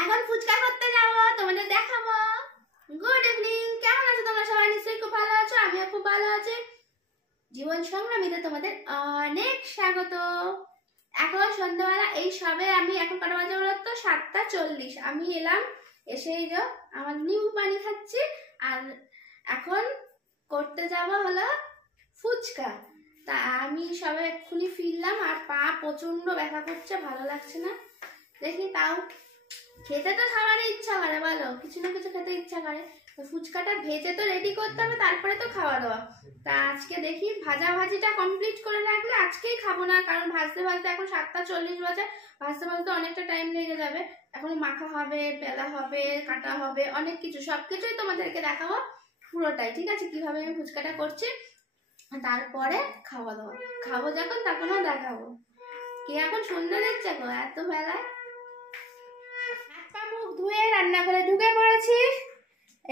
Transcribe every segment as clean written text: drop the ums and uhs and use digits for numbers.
এখন ফুচকা করতে যাবো, তোমাদের দেখাবো। গুড ইভিনিং, কেমন আছো তোমরা সবাই? নিশ্চয়ই খুব ভালো আছো, আমিও খুব ভালো আছি। জীবন সংগ্রামীতে তোমাদের অনেক স্বাগত। এখন সন্ধ্যাবেলা, এই সবে আমি এখন কটা বাজে বলতো 7:40। আমি এলাম, এসেই যে আমার নিউ পানি খাচ্ছি। আর এখন করতে যাব হলো ফুচকা। তা আমি সবে এক্ষুনি ফিরলাম, আর পা প্রচন্ড ব্যথা করছে, ভালো লাগছে না। দেখি, তাও খেতে তো সবারই ইচ্ছা করে, বলো, কিছু না কিছু খেতে ইচ্ছা করে। তো ফুচকাটা ভেজে তো রেডি করতে হবে, তারপরে তো খাওয়া দাওয়া। তা আজকে দেখি ভাজিটা কমপ্লিট করে রাখলে আজকেই খাবো না, কারণ ভাজতে ভাজতে এখন 7:40 বাজে, ভাজতে ভাজতে অনেকটা টাইম লেগে যাবে। এখন মাখা হবে, বেলা হবে, কাটা হবে, অনেক কিছু, সবকিছুই তোমাদেরকে দেখাবো পুরোটাই, ঠিক আছে, কিভাবে আমি ফুচকাটা করছি। তারপরে খাওয়া দাওয়া খাবো, যখন তখনও দেখাবো। কে এখন সন্ধ্যা দেখছে গো এত বেলায়? হাত পা মুখ ধুয়ে রান্নাঘরে ঢুকে পড়েছি।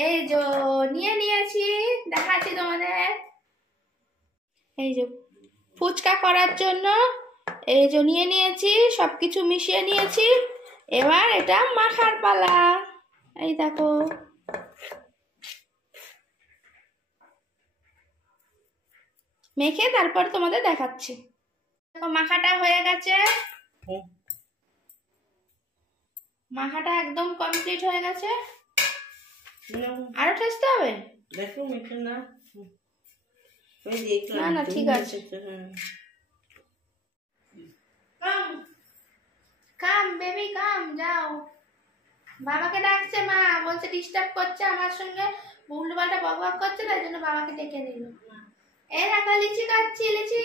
এই যে নিয়েছি, দেখাচ্ছি তোমাদের। এই যে ফুচকা করার জন্য এই যে নিয়েছি, সবকিছু মিশিয়ে নিয়েছি। এবার এটা মাখার পালা। এই দেখো, মেখে তারপর তোমাদের দেখাচ্ছি। দেখো মাখাটা হয়ে গেছে, মাখাটা একদম কমপ্লিট হয়ে গেছে। আরো টেস্ট হবে, দেখো মেখে না। না ঠিক আছে। কাম বেবি কাম, যাও। বাবাকে ডাকছে, মা বলছে ডিস্টার্ব করছে আমার সঙ্গে, উল্টোপাল্টা বকবক করছে, তাই জন্য বাবাকে ডেকে নিল। এই দেখো লিচি খাচ্ছি, লিচি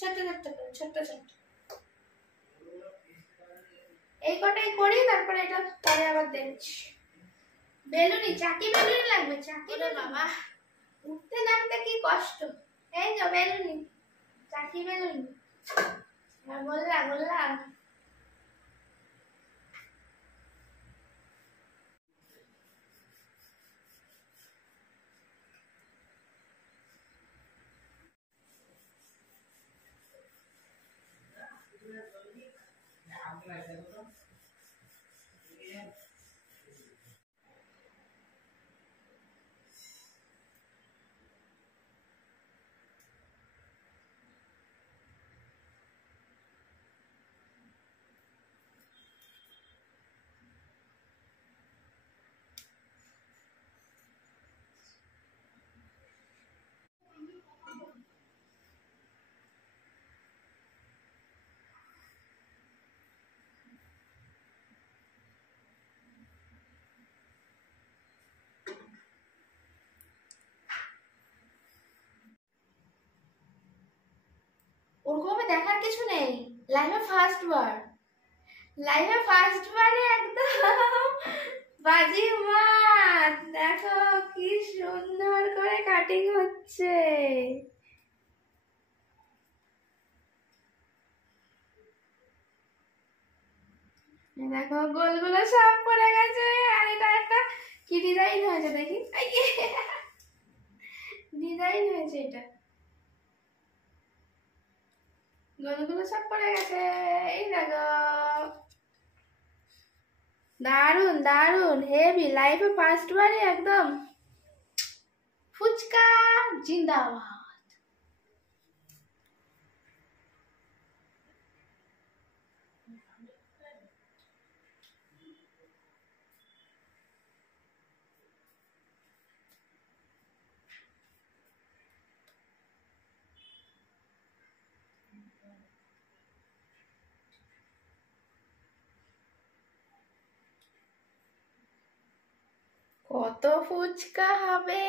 ছোট্ট ছোট্ট ছোট্ট ছোট্ট। এই কটাই করি, তারপরে এটা পরে আবার দেখছি। বেলুনি, চাকি বেলুনি লাগবে, চাকি। বাবা উঠতে নামতে কি কষ্ট। এই তো বেলুনি, চাকি বেলুনি। বললাম ওরকম দেখার কিছু নেই। লাইভে ফার্স্ট বারে একদম বাজি মাছ। দেখো কি সুন্দর করে কাটিং হচ্ছে। দেখো গোলগুলো সব পড়ে গেছে। আর এটা একটা কি ডিজাইন হয়েছে দেখি, ডিজাইন হয়েছে এটা, গোলগুলো সব পড়ে গেছে। এই দেখো, দারুন দারুন হেভি। লাইফে ফার্স্ট বারে একদম ফুচকা জিন্দাবাদ। কত ফুচকা হবে?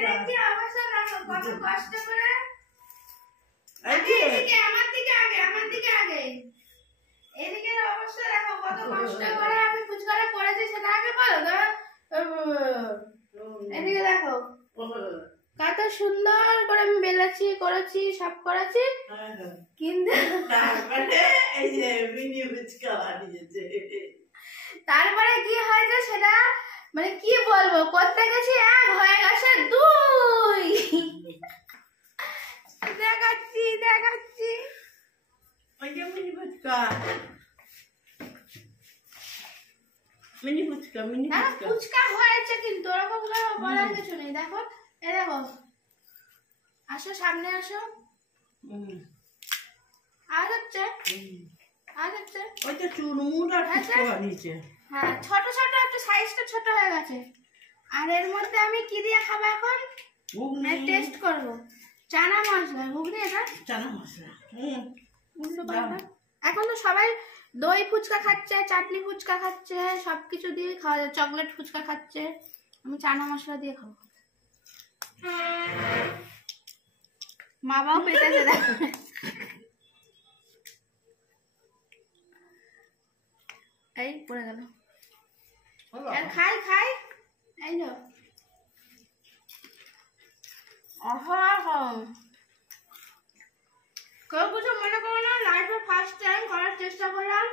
এটা কি অবস্থা দেখো কত কষ্ট করে এদিকে আমার দিকে আগে এদিকে অবস্থা দেখো কত কষ্ট করে আমি ফুচকাটা করেছি সেটা আগে বলো এদিকে দেখো কত সুন্দর করে আমি বেলাচ্ছি করেছি সব করেছি কিন্তু তারপরে কি হয়েছে সেটা মানে কি বলবো করতে গেছি এক হয়ে গেছে দুই দেখাচ্ছি ফুচকা হয়েছে কিন্তু ওরকম বলার কিছু নেই দেখো এই দেখো আসো সামনে আসো ওইটা চুরমুর আর ফুচকা বানিয়েছে। হ্যাঁ ছোট ছোট একটু সাইজটা ছোট হয়ে গেছে। আর এর মধ্যে আমি কি দিয়ে খাবো এখন? ঘুগনি টেস্ট করব। চানা মশলা ঘুগনি এটা চানা মশলা এখন তো সবাই দই ফুচকা খাচ্ছে, চাটনি ফুচকা খাচ্ছে, সবকিছু দিয়ে খাওয়া যায়, চকলেট ফুচকা খাচ্ছে। আমি চানা মশলা দিয়ে খাবো। মা বাবাও পেতেছে দেখো। এই পড়ে গেল। খাই খাই এই নো কেউ কিছু মনে করো না, লাইফে ফার্স্ট টাইম করার চেষ্টা করলাম।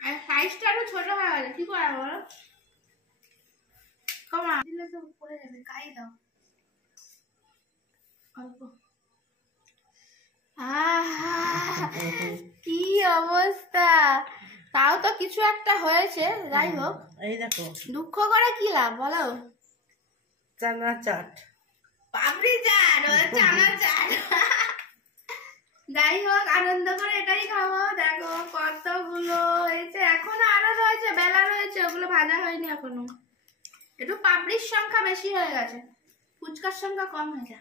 আর সাইজটা একটু ছোট হয়ে গেল, কি করা বলো? কমা দিলে তো পড়ে যাবে, খাই দাও অল্প। কি অবস্থা! তাও তো কিছু একটা হয়েছে, যাই হোক। এই দেখো দুঃখ করে কি লাভ বলো? চানা চাট, পাপড়ি চাট, চানা চাট। যাই হোক, আনন্দ করে এটাই খাবো। দেখো কতগুলো হয়েছে, এখনো আরো রয়েছে, বেলা রয়েছে, ওগুলো ভাজা হয়নি এখনো। একটু পাপড়ির সংখ্যা বেশি হয়ে গেছে, ফুচকার সংখ্যা কম হয়েছে।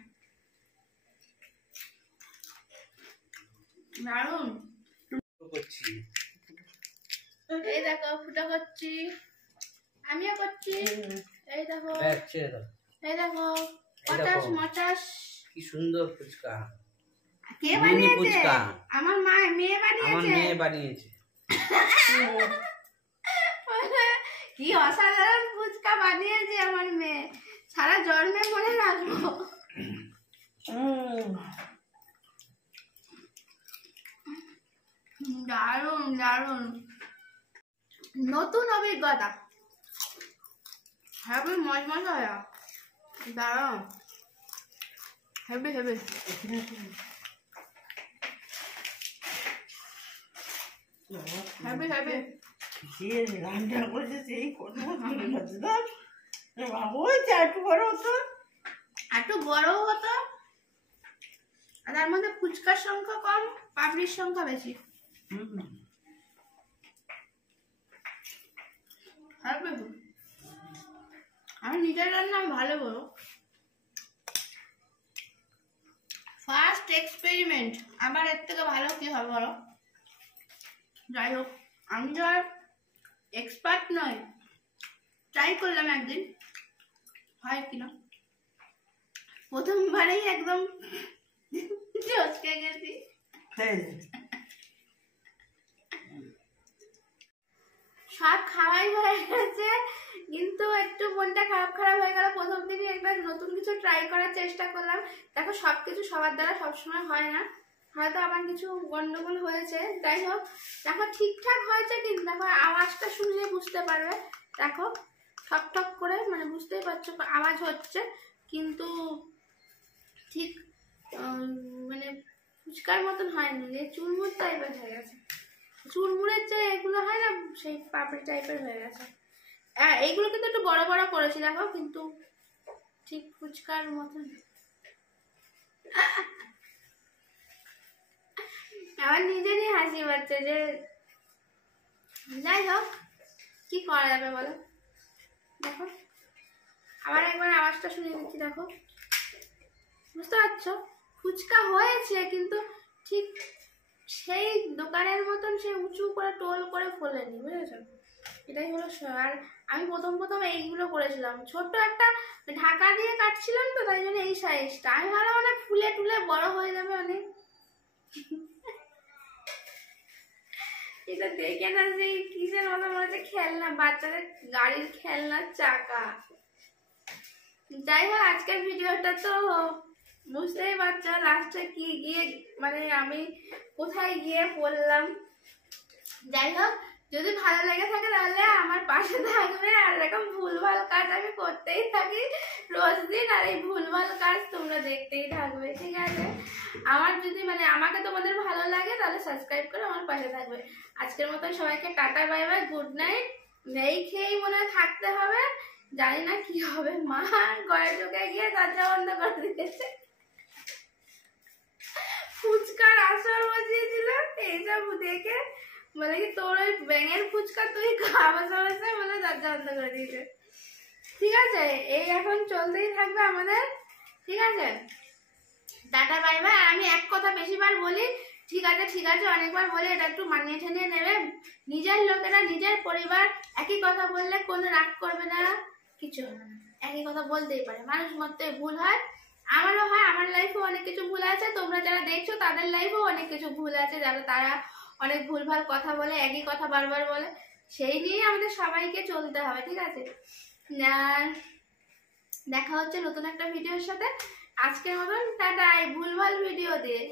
দারুন। এই দেখো ফুটো করছি, আমিও করছি। এই দেখো এই দেখো পচাশ মচাশ। কি সুন্দর ফুচকা! কে বানিয়েছে? আমার মা, মেয়ে বানিয়েছে। আমার মেয়ে বানিয়েছে। কি অসাধারণ ফুচকা বানিয়েছে আমার মেয়ে, সারা জন্মে মনে রাখবো। দারুন দারুন, নতুন অভিজ্ঞতা, হেবি মজা হয়। দারুন, হেবি হেবি। Heavy heavy. যে রান্না করেছে সেই কোনো হয়েছে, একটু বড় হতো, একটু বড় হতো। আর তার মধ্যে ফুচকার সংখ্যা কম, পাপড়ির সংখ্যা বেশি। আমি নিজের রান্না আমি ভালো বলো, ফার্স্ট এক্সপেরিমেন্ট, আবার এর থেকে ভালো কি হবে বলো? যাই হোক, আমি তো আর এক্সপার্ট নই, ট্রাই করলাম একদিন, হয় কিনা। প্রথমবারেই একদম চটকে গেছি। সব খাওয়াই হয়ে গেছে, কিন্তু একটু মনটা খারাপ হয়ে গেল। প্রথম দিনই একটা নতুন কিছু ট্রাই করার চেষ্টা করলাম। দেখো সবকিছু সবার দ্বারা সবসময় হয় না, হয়তো আমার কিছু গন্ডগোল হয়েছে। যাই হোক, দেখো ঠিকঠাক হয়েছে, কিন্তু দেখো আওয়াজটা শুনলে বুঝতে পারবে। দেখো ঠক ঠক করে, মানে বুঝতেই পারছো আওয়াজ হচ্ছে, কিন্তু ঠিক মানে ফুচকার মতন হয়নি, যে চুরমুর টাইপের হয়ে গেছে। চুরমুরের যে এগুলো হয় না, সেই পাপড়ি টাইপের হয়ে গেছে। এইগুলো কিন্তু একটু বড় বড় করেছি দেখো, কিন্তু ঠিক ফুচকার মতন। আমার নিজেরই হাসি পাচ্ছে যে, যাই হোক কি করা যাবে বলো। দেখো আবার একবার আওয়াজটা শুনে দিচ্ছি, দেখো বুঝতে পারছো ফুচকা হয়েছে, কিন্তু ঠিক সেই দোকানের মতন সে উঁচু করে টোল করে ফোলেনি, বুঝেছো? এটাই হলো আর আমি প্রথম প্রথম এইগুলো করেছিলাম, ছোট্ট একটা ঢাকা দিয়ে কাটছিলাম তো, তাই জন্য এই সাইজটা। আমি ভালো মানে ফুলে টুলে বড় হয়ে যাবে অনেক। এটা দেখে না সেই কিসের মতো মনে হচ্ছে খেলনা, বাচ্চাদের গাড়ির খেলনার চাকা। যাই হোক, আজকের ভিডিওটা তো বুঝতেই পারছো লাস্টে কি গিয়ে মানে আমি কোথায় গিয়ে পড়লাম। যাই হোক, যদি ভালো লেগে থাকে তাহলে আমার পাশে থাকবে। আর এরকম ভুলভাল কাজ আমি করতেই থাকি রোজ দিন, আর এই ভুলভাল কাজ তোমরা দেখতেই থাকবে, ঠিক আছে? আমার যদি মানে আমাকে তোমাদের ভালো লাগে তাহলে সাবস্ক্রাইব করে আমার পাশে থাকবে। আজকের মতো সবাইকে tata, bye bye, good night. এই খেয়েই মনে হয় থাকতে হবে, জানি না কি হবে। মা ঘরে ঢুকে গিয়ে দরজা বন্ধ করে দিয়েছে, ফুচকার আসর বসিয়েছিল। এইসব দেখে বলে কি তোর ওই ব্যাঙের ফুচকা তুই খাওয়া বসে বলে দরজা বন্ধ করে দিয়েছে। ঠিক আছে, এই এখন চলতেই থাকবে আমাদের, ঠিক আছে? Tata, bye bye. আমি এক কথা বেশিবার বলি, ঠিক আছে ঠিক আছে অনেকবার বলে, এটা একটু মানিয়ে ঠানিয়ে নেবে। নিজের লোকেরা, নিজের পরিবার একই কথা বললে কোনো রাগ করবে না, কিছু হবে না। একই কথা বলতেই পারে, মানুষ মধ্যে ভুল হয়, আমারও হয়। আমার লাইফেও অনেক কিছু ভুল আছে, তোমরা যারা দেখছো তাদের লাইফেও অনেক কিছু ভুল আছে, যারা তারা অনেক ভুলভাল কথা বলে, একই কথা বারবার বলে। সেই নিয়ে আমাদের সবাইকে চলতে হবে, ঠিক আছে? দেখা হচ্ছে নতুন একটা ভিডিওর সাথে। আজকের মতন টাটা, এই ভুলভাল ভিডিও দিয়ে।